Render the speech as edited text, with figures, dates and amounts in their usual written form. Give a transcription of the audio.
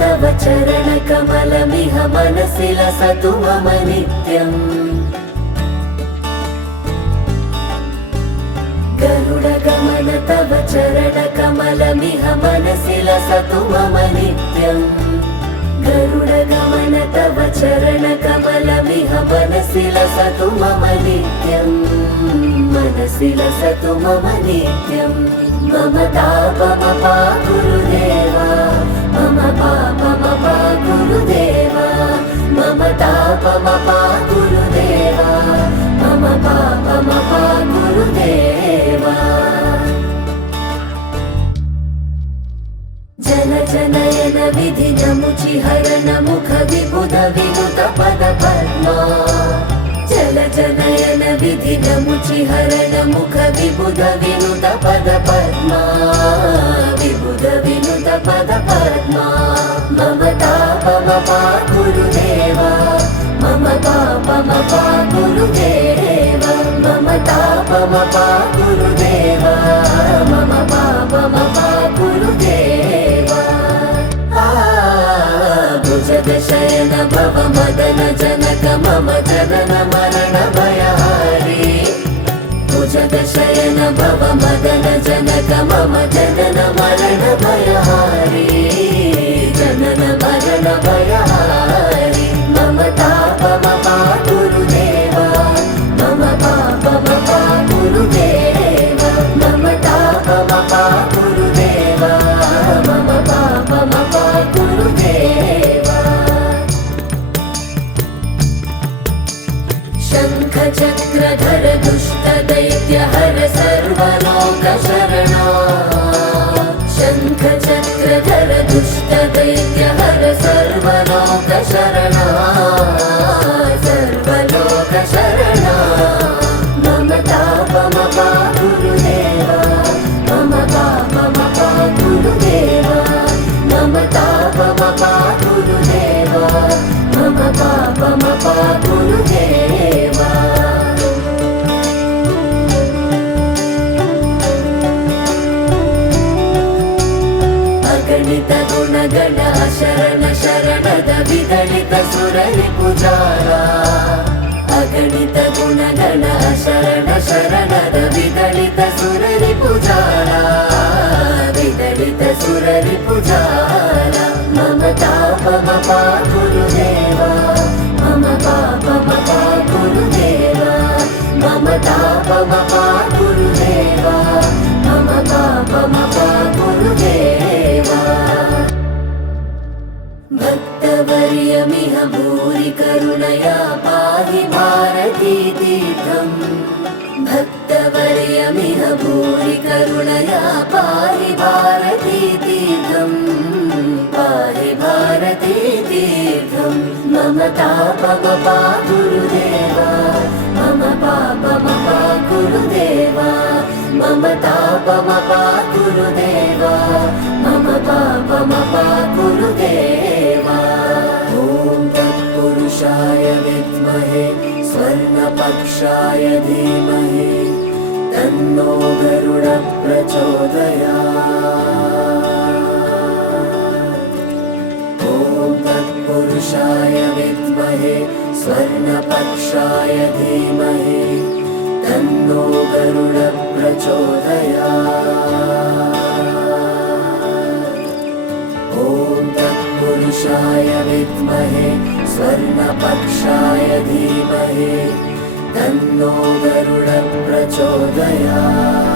तव चरणकमलमिह मनसि लसतु मम नित्यम्। गरुडगमन तव चरणकमलमिह मनसि लसतु मम नित्यम्। गरुडगमन तव चरणकमलमिह मनसि लसतु मम नित्यम्। मनसि लसतु मम नित्यम्। मम तापमपा गुरुदेव, मम पापमपा गुरुदेव, मम तापमपा गुरुदेव, मम पापमपा गुरुदेव। जन जनयन विधि नमुचि हरण मुख विबुध विनुत पद पद्मा। जल जनयन विधि नमुचि हरण मुख विबुध विनुत पद पद्मा। विबुध विनुत पद पद्मा। मम तापमपा गुरुदेव, मम पापमपा गुरुदेव, मम तापमपा गुरुदेव, मम पापमपा गुरुदेव। भुजगशयन भव मदन जनक मम जनन मरण भयहारी। भुजगशयन भव मदन जनक मम जनन मरण भयहारी। जनन मरण भयहारी। मम तापमपा गुरुदेव, मम पापमपा गुरुदेव, मम तापमपा गुरुदेव, मम पापमपा गुरुदेव। शंख चक्रधर दुष्ट दैत्य हर सर्वलोक शरणा। शंख चक्रधर दुष्ट दैत्य हर सर्वलोक शरणा। सर्वलोक शरणा। मम तापमपा गुरुदेव, मम पापमपा गुरुदेव, मम तापमपा गुरुदेव, मम पापमपा गुरुदेव। अगणित गुणगण शरण शरणद विदलित सुररिपुजारा। अगणित गुणगण शरण शरणद विदलित सुररिपुजारा। विदलित सुररिपुजारा। मम तापमपा गुरुदेव, मम पापमपा गुरुदेव, मम तापमपा गुरुदेव, मम पापमपा गुरुदेव। भक्तवर्यमिह भूरि करुणया पाहि भारती तीर्थम्। भक्तवर्यमिह भूरि करुणया पाहि भारती तीर्थम्। पाहि भारती तीर्थम्। मम तापमपा गुरुदेव, मम पापमपा गुरुदेव, मम तापमपा गुरुदेव, मम पापमपा गुरुदेव। ॐ तत्पुरुषाय विद्महे स्वर्णपक्षाय धीमहि तन्नो गरुड प्रचोदयात्। ॐ तत्पुरुषाय विद्महे स्वर्णपक्षाय धीमहि तन्नो गरुड प्रचोदयात्। ॐ तत्पुरुषाय विद्महे स्वर्णपक्षाय धीमहि तन्नो गरुड प्रचोदयात्।